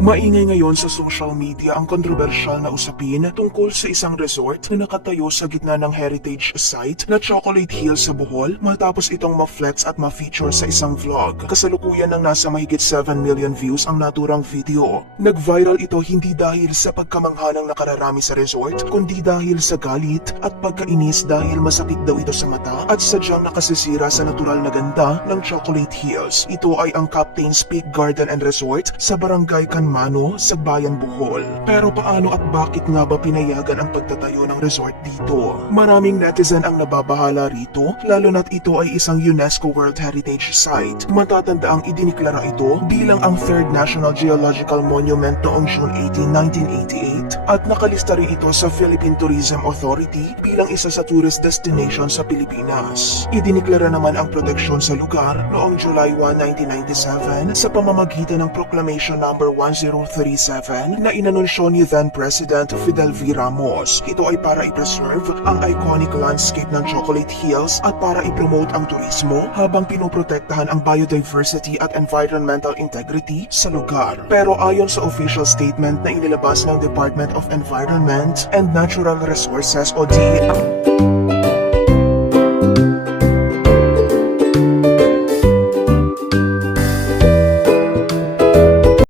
Maingay ngayon sa social media ang kontrobersyal na usapin tungkol sa isang resort na nakatayo sa gitna ng heritage site na Chocolate Hills sa Bohol matapos itong ma-flex at ma-feature sa isang vlog. Kasalukuyan ng nasa mahigit 7 million views ang naturang video. Nag-viral ito hindi dahil sa pagkamangha ng nakararami sa resort, kundi dahil sa galit at pagkainis dahil masakit daw ito sa mata at sadyang nakasisira sa natural na ganda ng Chocolate Hills. Ito ay ang Captain's Peak Garden and Resort sa Barangay Canmano, sa Bayan Bohol. Pero paano at bakit nga ba pinayagan ang pagtatayo ng resort dito? Maraming netizen ang nababahala rito, lalo na't ito ay isang UNESCO World Heritage Site. Matatandaang idiniklara ito bilang ang 3rd National Geological Monument noong June 18, 1988 at nakalista rin ito sa Philippine Tourism Authority bilang isa sa tourist destination sa Pilipinas. Idiniklara naman ang proteksyon sa lugar noong July 1, 1997 sa pamamagitan ng Proclamation No. 1037 na inanunsyo ni then President Fidel V. Ramos. Ito ay para i-preserve ang iconic landscape ng Chocolate Hills at para i-promote ang turismo habang pinoprotektahan ang biodiversity at environmental integrity sa lugar. Pero ayon sa official statement na inilabas ng Department of Environment and Natural Resources o DENR,